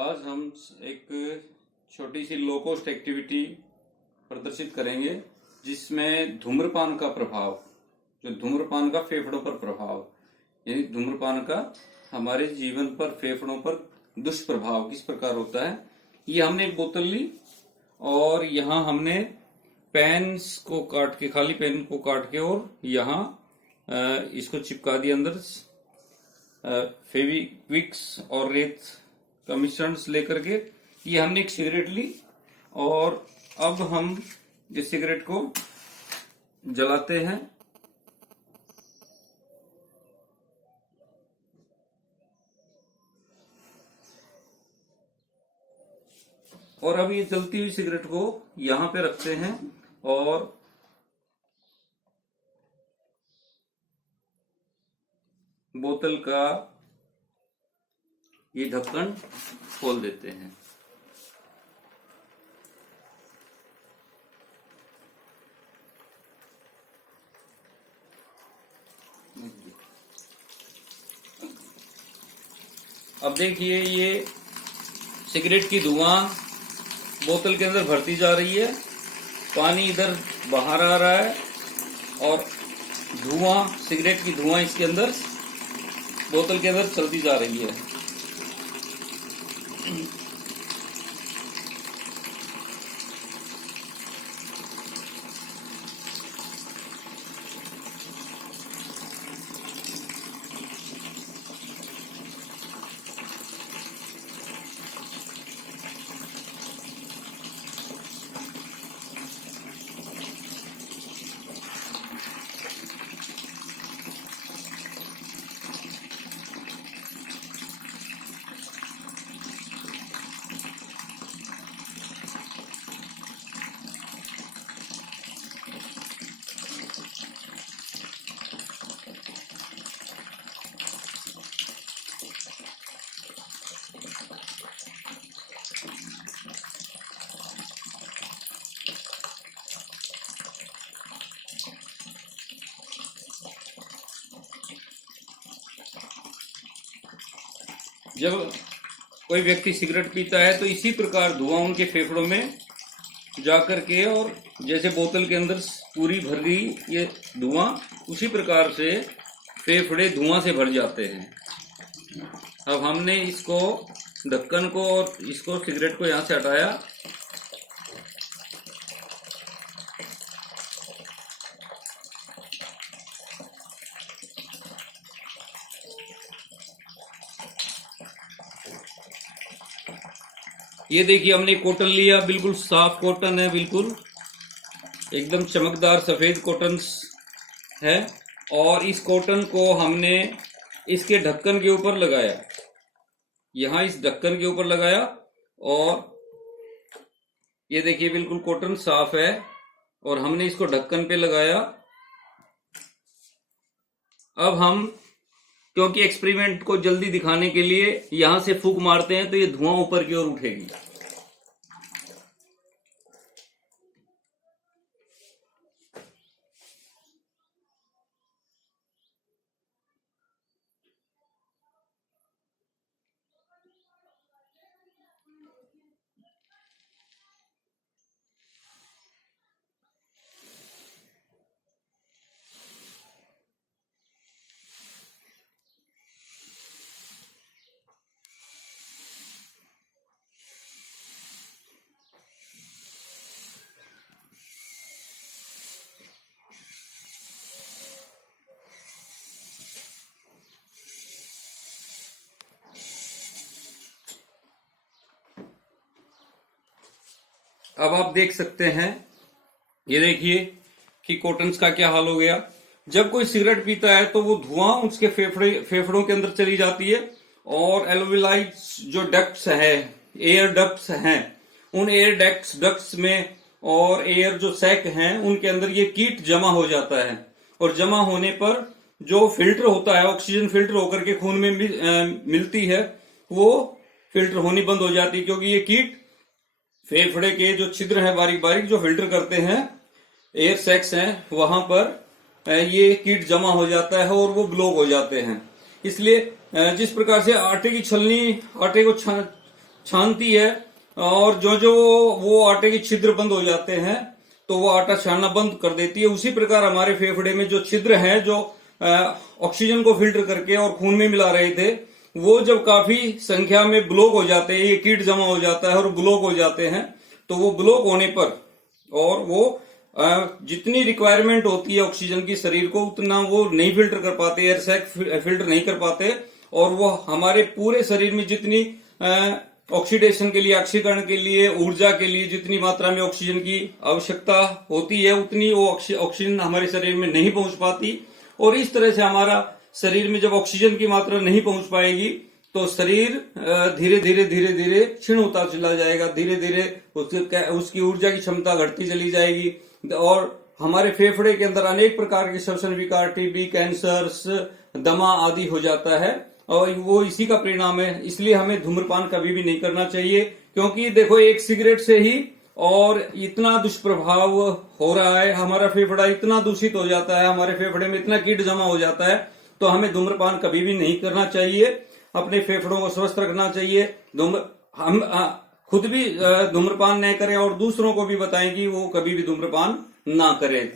आज हम एक छोटी सी लो कॉस्ट एक्टिविटी प्रदर्शित करेंगे जिसमें धूम्रपान का प्रभाव, जो धूम्रपान का फेफड़ों पर प्रभाव, यानी धूम्रपान का हमारे जीवन पर, फेफड़ों पर दुष्प्रभाव किस प्रकार होता है। ये हमने एक बोतल ली और यहाँ हमने पेन्स को काट के, खाली पेन को काट के और यहाँ इसको चिपका दिया अंदर फेविक्विक्स और रेत का मिश्रण लेकर के। ये हमने एक सिगरेट ली और अब हम इस सिगरेट को जलाते हैं। और अब ये जलती हुई सिगरेट को यहां पे रखते हैं और बोतल का ये ढक्कन खोल देते हैं। अब देखिए, ये सिगरेट की धुआं बोतल के अंदर भरती जा रही है, पानी इधर बाहर आ रहा है और धुआं, सिगरेट की धुआं इसके अंदर बोतल के अंदर चलती जा रही है। जब कोई व्यक्ति सिगरेट पीता है तो इसी प्रकार धुआं उनके फेफड़ों में जाकर के, और जैसे बोतल के अंदर पूरी भर गई ये धुआं, उसी प्रकार से फेफड़े धुआं से भर जाते हैं। अब हमने इसको, ढक्कन को और इसको, सिगरेट को यहाँ से हटाया। ये देखिए, हमने कॉटन लिया, बिल्कुल साफ कॉटन है, बिल्कुल एकदम चमकदार सफेद कॉटन है। और इस कॉटन को हमने इसके ढक्कन के ऊपर लगाया, यहाँ इस ढक्कन के ऊपर लगाया और ये देखिए बिल्कुल कॉटन साफ है और हमने इसको ढक्कन पे लगाया। अब हम, क्योंकि एक्सपेरिमेंट को जल्दी दिखाने के लिए यहां से फूंक मारते हैं तो ये धुआं ऊपर की ओर उठेगी। अब आप देख सकते हैं, ये देखिए कि कॉटन्स का क्या हाल हो गया। जब कोई सिगरेट पीता है तो वो धुआं उसके फेफड़ों के अंदर चली जाती है और एल्वियोलाई जो डक्ट्स है, एयर डक्ट्स हैं, उन एयर डक्ट्स में और एयर जो सैक हैं उनके अंदर ये कीट जमा हो जाता है और जमा होने पर जो फिल्टर होता है, ऑक्सीजन फिल्टर होकर के खून में मिलती है, वो फिल्टर होनी बंद हो जाती है, क्योंकि ये कीट फेफड़े के जो छिद्र हैं बारीक बारीक जो फिल्टर करते हैं, एयर सैक्स हैं, वहां पर ये कीट जमा हो जाता है और वो ब्लॉक हो जाते हैं। इसलिए जिस प्रकार से आटे की छलनी, आटे को छानती है, और जो जो वो आटे के छिद्र बंद हो जाते हैं तो वो आटा छानना बंद कर देती है। उसी प्रकार हमारे फेफड़े में जो छिद्र हैं, जो ऑक्सीजन को फिल्टर करके और खून में मिला रहे थे, वो जब काफी संख्या में ब्लॉक हो जाते हैं, ये कीट जमा हो जाता है और ब्लॉक हो जाते हैं, तो वो ब्लॉक होने पर और वो जितनी रिक्वायरमेंट होती है ऑक्सीजन की शरीर को, उतना वो नहीं फिल्टर कर पाते, एयर सैक फिल्टर नहीं कर पाते, और वो हमारे पूरे शरीर में जितनी ऑक्सीडेशन के लिए, ऑक्सीकरण के लिए, ऊर्जा के लिए जितनी मात्रा में ऑक्सीजन की आवश्यकता होती है, उतनी वो ऑक्सीजन हमारे शरीर में नहीं पहुंच पाती। और इस तरह से हमारा शरीर में जब ऑक्सीजन की मात्रा नहीं पहुंच पाएगी तो शरीर धीरे धीरे धीरे धीरे क्षीण होता चला जाएगा, धीरे धीरे उसकी ऊर्जा की क्षमता घटती चली जाएगी, और हमारे फेफड़े के अंदर अनेक प्रकार के श्वसन विकार, टीबी, कैंसर्स, दमा आदि हो जाता है, और वो इसी का परिणाम है। इसलिए हमें धूम्रपान कभी भी नहीं करना चाहिए, क्योंकि देखो एक सिगरेट से ही और इतना दुष्प्रभाव हो रहा है, हमारा फेफड़ा इतना दूषित हो जाता है, हमारे फेफड़े में इतना कीट जमा हो जाता है, तो हमें धूम्रपान कभी भी नहीं करना चाहिए। अपने फेफड़ों को स्वस्थ रखना चाहिए। हम खुद भी धूम्रपान न करें और दूसरों को भी बताएं कि वो कभी भी धूम्रपान ना करें।